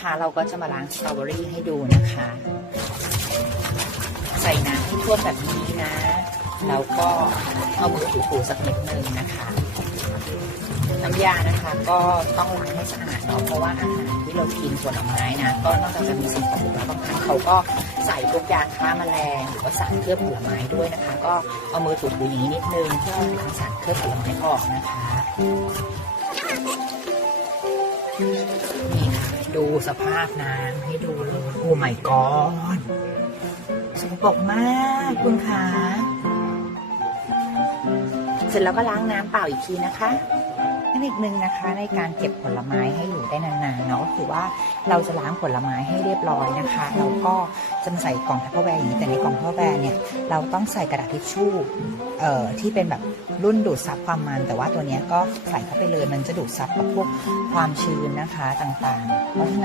ค่ะเราก็จะมาล้างสตรอเบอรี่ให้ดูนะคะ ใส่น้ำให้ท่วมแบบนี้นะแล้วก็เอามือถูๆสักนิดนึงนะคะน้ำยานะคะก็ต้องล้างให้สะอาดเนาะเพราะว่าอาหารที่เรากินผลไม้นะก็นอกจากจะมีสิ่งสกปรกแล้วบางครั้งเขาก็ใส่พวกยาฆ่าแมลงหรือว่าสารเคลือบผลไม้ด้วยนะคะ ก็เอามือถูๆอย่างนี้นิดนึงเพื่อล้างสารเคลือบผลไม้ออกนะคะ ดูสภาพน้ำให้ดูเลยโอ้ไม่กอนสกปรกมากคุณคะเสร็จแล้วก็ล้างน้ำเปล่าอีกทีนะคะ เทคนิคนึงนะคะ ในการเก็บผลไม้ให้อยู่ได้นานๆเนาะก็คือว่าเราจะล้างผลไม้ให้เรียบร้อยนะคะแล้วก็จะมาใส่กล่องทัพเปอร์แวร์อย่างนี้แต่ในกล่องทัพเปอร์แวร์เนี่ยเราต้องใส่กระดาษทิชชู่เอ่อที่เป็นแบบรุ่นดูดซับความมัน แต่ว่าตัวเนี้ยก็ใส่เข้าไปเลยมันจะดูดซับกับพวกความชื้นนะคะต่างๆเพราะฉะนั้น